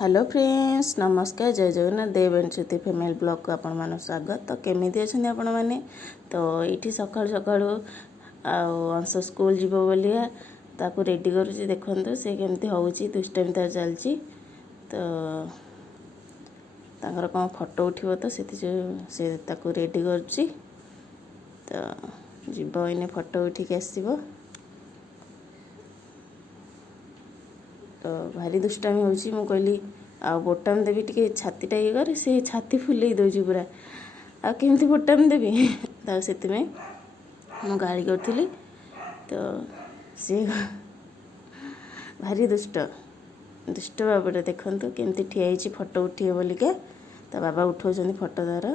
Hello friends, नमस्कार, जय जगन्नाथ। देव and Shruti family blog को आपण मान स्वागत। तो केमिति अछंती आपण माने? तो ये सकाळु सकाळु अंश स्कूल जीव बोलिया ताकू रेडी करुच्ची। देखो से केमती होउची, दुष्टामी तार चलची। तो तांकर कौन फोटो उठिबो तो से ताकू रेडी करुच्ची। तो जीव इने फोटो उठिक आसबो। तो भारी दुष्टामी होची। मु कहली आ बोटाम देवी टिके छातीटा ये करे, से छाती फुले दौची पूरा। आ केमती बोटाम देवी तो से मु गाड़ी करी। तो सी भारी दुष्ट दुष्ट बाबा देखु केमती ठिया फोटो उठे बोलिका। तो बाबा उठाऊँ फोटो तार।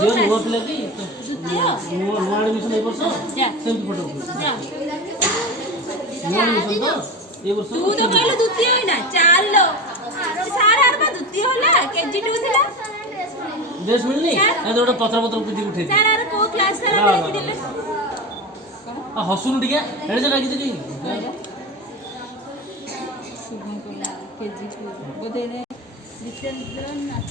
जीवन हुआ पिला की नुआ एडमिशन ए वर्ष सेम फोटो नुआ एडमिशन तो ए वर्ष तू तो कहलो द्वितीय होई ना चाल लो सारा आरबा द्वितीय होला केजी 2 थिला ड्रेस मिलनी ए तो पत्र पत्र पूजी उठे सारा आर को क्लास सारा लेखि देले आ हसुन टिके हेडे जे लागी देली शुभम कोला केजी 2 बोदेने जितेंद्र नाथ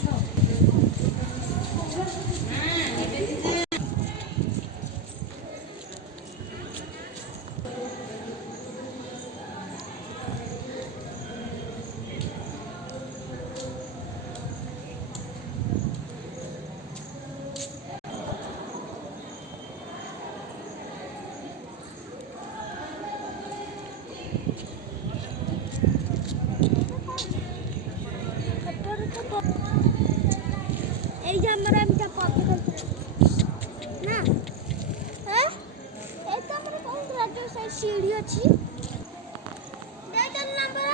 এই যে আমরা এটা কপি করতে না হ্যাঁ এটা আমরা কোন রাজ্য সাই সিঁড়ি আছে দেখেন নাম্বার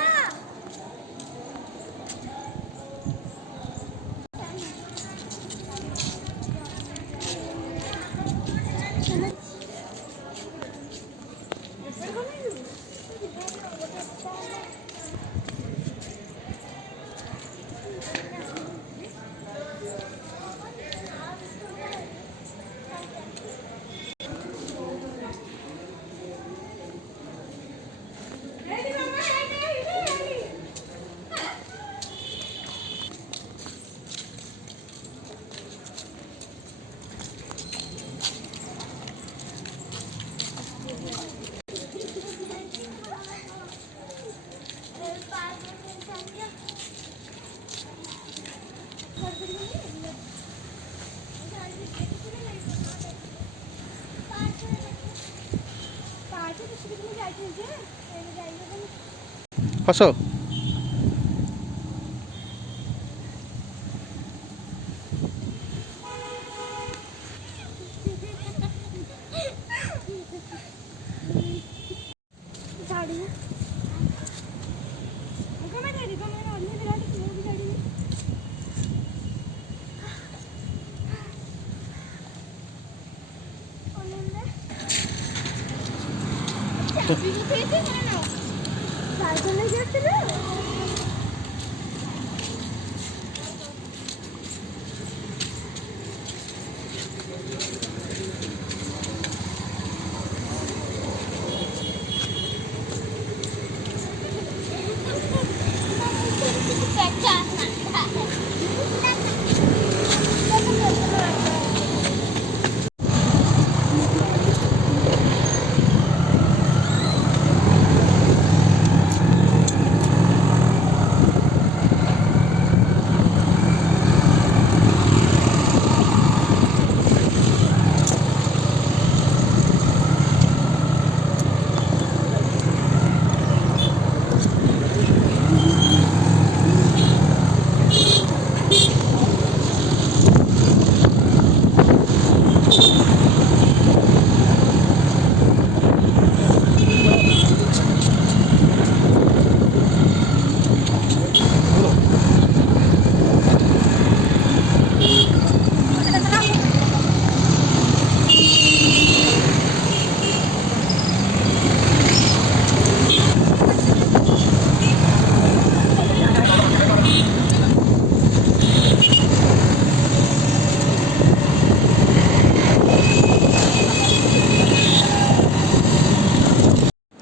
हसो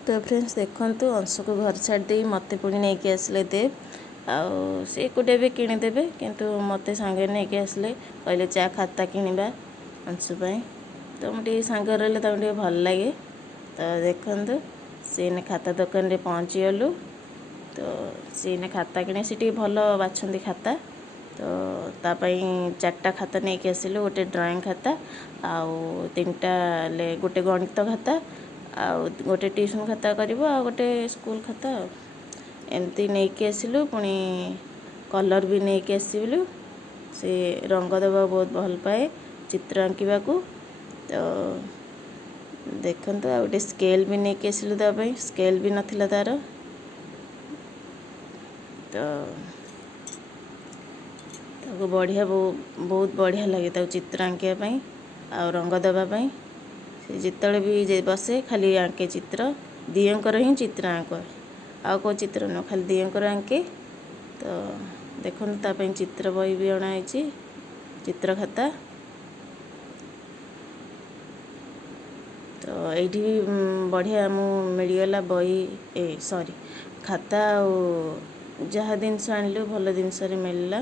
तो फ्रेंड्स देखंतु अंश को घर छाड़ दे मते पुणी नहीं कि आसले देव आउ से एकुटिया भी किणीदेवे किंतु मते सांगे नहीं कि आसले कहले चा खाता किणवा अंश पाई तो मुझे सांग रही तुम भल लगे। तो देखंतु सीने खाता दुकान रे पहुँची गलु तो सीने खाता किणे सी भल बाछंती खाता तो तापाई 4टा खाता नहीं कि आसिलु गोटे ड्राइंग खाता आउ 3टा गोटे गणित खाता आउ गोटे ट्यूशन खाता करिवो आ गोटे स्कूल खाता एमती नहीं कि आसिलु पुणी कलर भी नहीं कि आसिलु से रंग देवा बहुत भल पाए चित्र आंकिबा को तो देखंतु आ गोटे स्केल भी नहीं कि आसिलु तापाई स्केल भी नथिला तार तो ताको बढ़िया बहुत बढ़िया लगे ताको चित्र आंकिया पाई आ रंग देवा पाई से जितले भी बसे खाली आंके चित्र दियंकर ही चित्र आंक आ को चित्र न खाली दियंकर आंके तो देखो तापाई चित्र बही भी अणाई चित्र खाता तो ये बढ़िया मु मिलगला बही ए सॉरी खाता जहाँ जिनस आनलु भल जिनस मिलला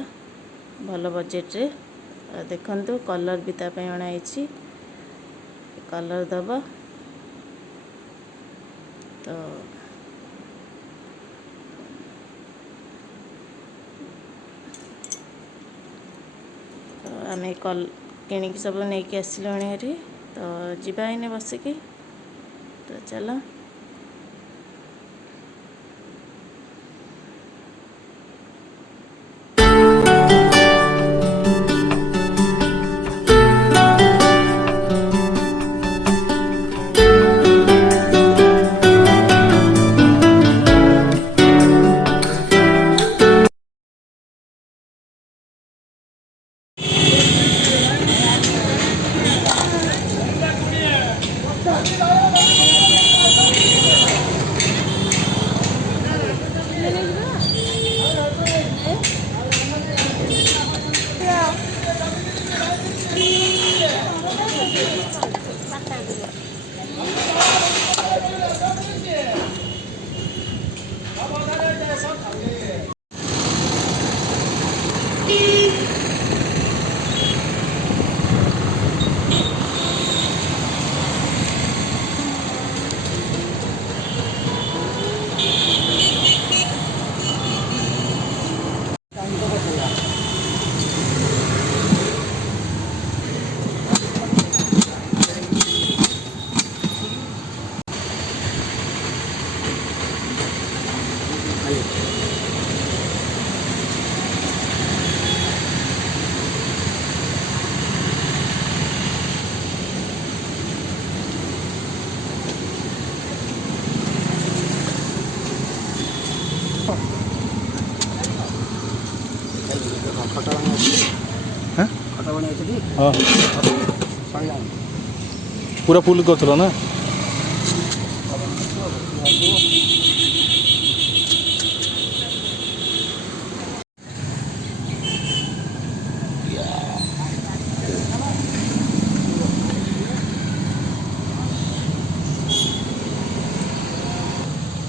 भल बजेट रे देखंतु कलर भी तापाई अणाई कलर दबा तो आम कल किणिक सब नहीं कि आसिलुणी तो जीवा इने बसिकी तो चलो हाँ पूरा फुल कर ना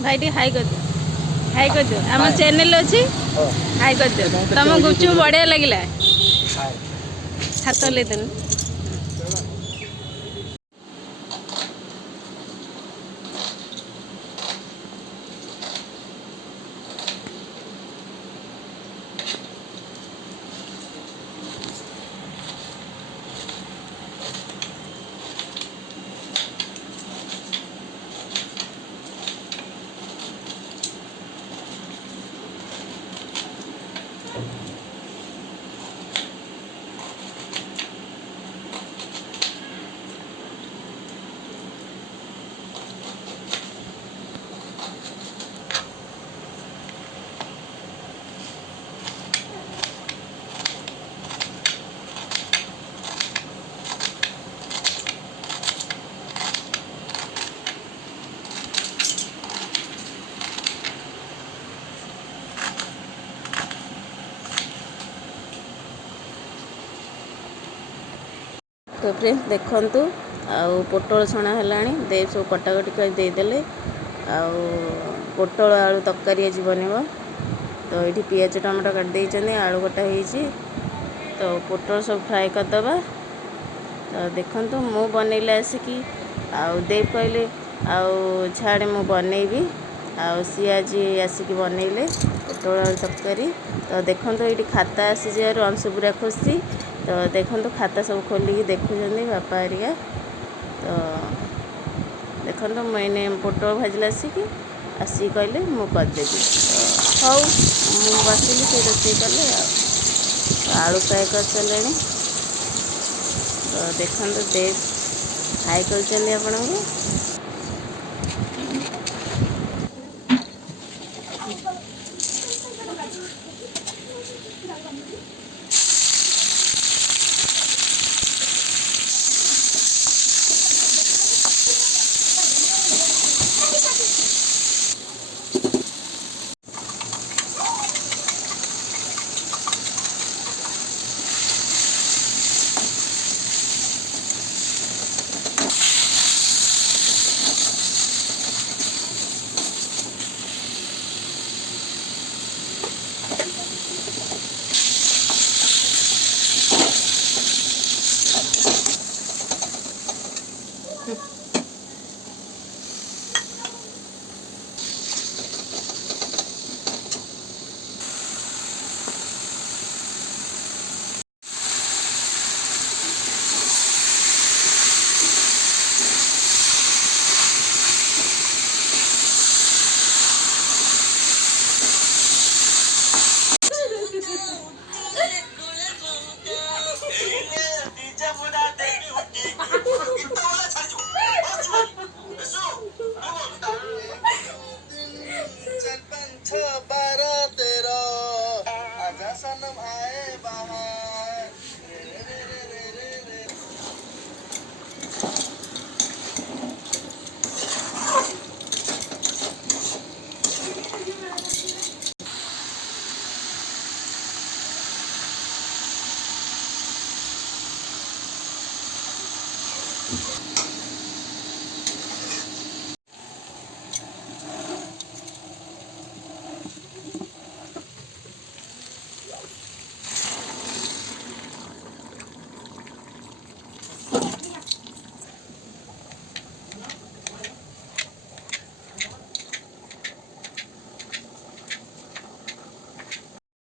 भाई टी हाई कर दियो हाई कर दियो आम चैनल अच्छी हाई कर दियो तुम गुपचुप बढ़िया लगिला हाथ ले देन तो फ्रेंड्स देखंतु आउ पोटल छणा हेलाणी देव सब कटाकटी कर देदेले ଆଉ ପୋଟଳ ଆଳୁ ତରକାରୀ ଆଜି ବନିବ। ତ ଏଇଠି ପିଆଜ ଟମାଟୋ କାଟି ଦେଇଛନ୍ତି, ଆଳୁ କଟା ହେଇଛି। ତ ପୋଟଳ ସବୁ ଫ୍ରାଏ କରିଦେବା। ତ ଦେଖନ୍ତୁ ମୁଁ ବନେଇଲେ ଆସିକି, ଆଉ ଦେବ କହିଲେ ଆଉ ଛାଡ଼େ ମୁଁ ବନେଇବି, ଆଉ ସିଏ ଆଜି ଆସିକି ବନେଇଲେ ପୋଟଳ ଆଳୁ ତରକାରୀ। ତ ଦେଖନ୍ତୁ ଏଇଠି ଖାତା ଆସିଯିବାରୁ ଅଂଶୁ ପୁରା ଖୁସି। ତ ଦେଖନ୍ତୁ ଖାତା ସବୁ ଖୋଲିକି ଦେଖୁଛନ୍ତି ବାପା ହେରିକା। ତ ଦେଖନ୍ତୁ ମୁଁ ଏଇନେ ପୋଟଳ ଭାଜିଲା ଆସିକି କହିଲେ ମୁଁ କରିଦେବି। ତ ହଉ ମୁଁ ବସିଲି, ସେ ରୋଷେଇ କଲେ। ଆଉ ଆଳୁ ଫ୍ରାଏ କରିସାରିଲେଣି। ତ ଦେଖନ୍ତୁ ଦେବ ହାଇ କରୁଛନ୍ତି ଆପଣଙ୍କୁ।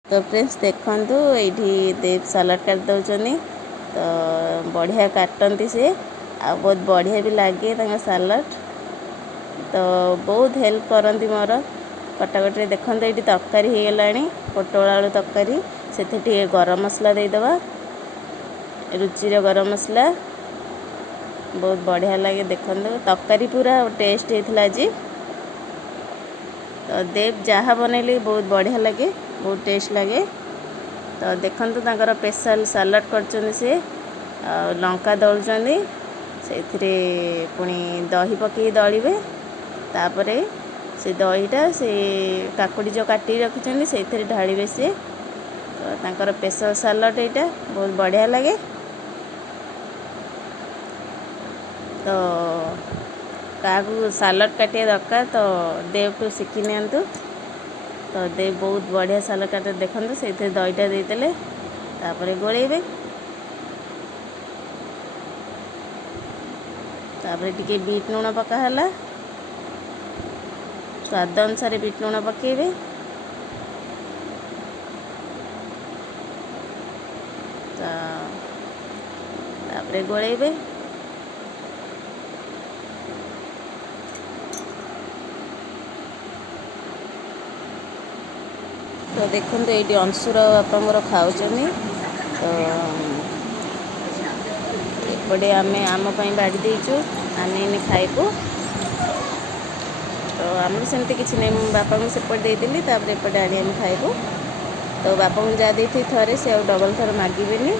तो फ्रेंड्स देखंतु एठी देव सलाड काट दउचनी। तो बढ़िया काटती से आ बहुत बढ़िया भी लगे सलाड। तो बहुत हेल्प करती मोर कटाकटी। देखते ये तरकारी हो गलानी पोटल आलू तरकारी। से गरम मसला देदेवा, रुचि गरम मसला बहुत बढ़िया लगे। देखते तरकारी पूरा टेस्ट होता आज। तो देव जहाँ बनैले बहुत बढ़िया लगे, बहुत टेस्ट लगे। तो देखंतु तांकर स्पेशल सलाड करछन से लंका दलुचंदी से पुणी दही पकई दलिबे। तापरे से दहीटा से काकुड़ी जो काटी रखिछन से ढालिबे। से तो तांकर स्पेशल सलाड एटा बहुत बढ़िया लगे। तो क्या सलाड काटिया दरकार तो देव को शिखी नियंतु। तो देव बहुत बढ़िया सलाड काटे देखते से दहीटा देदेले तापर गोलेबे। तापर टिके बीट लुण पकाला, स्वाद अनुसार बीट लुण पकेबे। तापर गोलेबे। तो देखो ये अंशुर बापा खाऊँ। तो एपटे आम बाड़ी देचु आम इन खाइबू। तो आम सेमती किसी नहीं, बापा को सेपटे देदेली एपटे आम खाइबू। तो बापा को जहाँ देती थे से डबल थर मागिबेनी।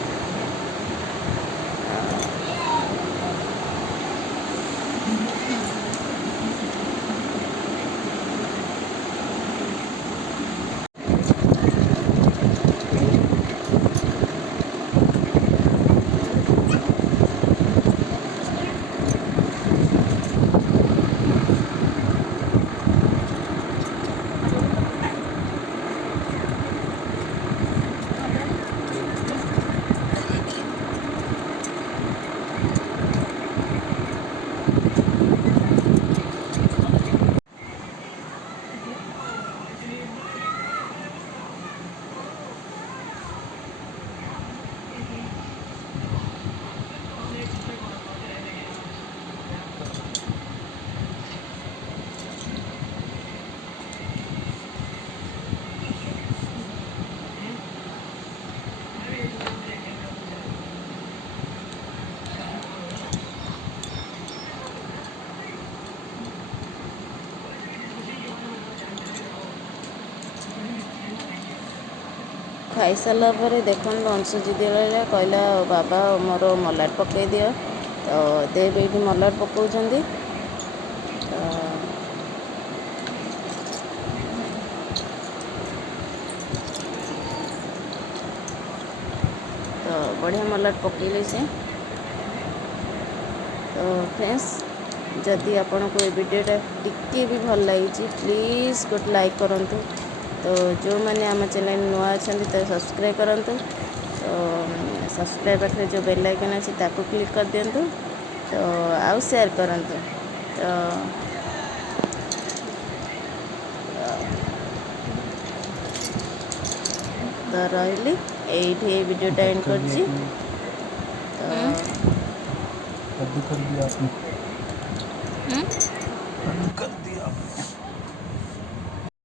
ଖାଇସାରିଲା ପରେ ଦେଖନ୍ତୁ ଅଂଶୁ ଜିଦି କହିଲା ବାବା ମୋର ମଲାଟ ପକାଇ ଦିଅ। ତ ଦେବ ଏଇଠି ମଲାଟ ପକାଉଛନ୍ତି। ତ ବଢ଼ିଆ ମଲାଟ ପକାଇଲେ ସେ। ତ ଫ୍ରେଣ୍ଡସ୍, ଯଦି ଆପଣଙ୍କୁ ଏ ଭିଡ଼ିଓଟା ଟିକେ ବି ଭଲ ଲାଗିଛି ପ୍ଲିଜ୍ ଗୋଟେ ଲାଇକ୍ କରନ୍ତୁ। ତ ଯେଉଁମାନେ ଆମ ଚ୍ୟାନେଲ୍ ନୂଆ ଅଛନ୍ତି ତ ସବସ୍କ୍ରାଇବ୍ କରନ୍ତୁ। ତ ସବସ୍କ୍ରାଇବ୍ ପାଖରେ ଯେଉଁ ବେଲ୍ ଆଇକନ୍ ଅଛି ତାକୁ କ୍ଲିକ୍ କରିଦିଅନ୍ତୁ। ତ ଆଉ ସେୟାର କରନ୍ତୁ। ତ ରହିଲି ଏଇଠି এই ভিডিওটা এন্ড করছি। তো कद्दू कर दिया आपने। हम्म? कद्दू कर दिया।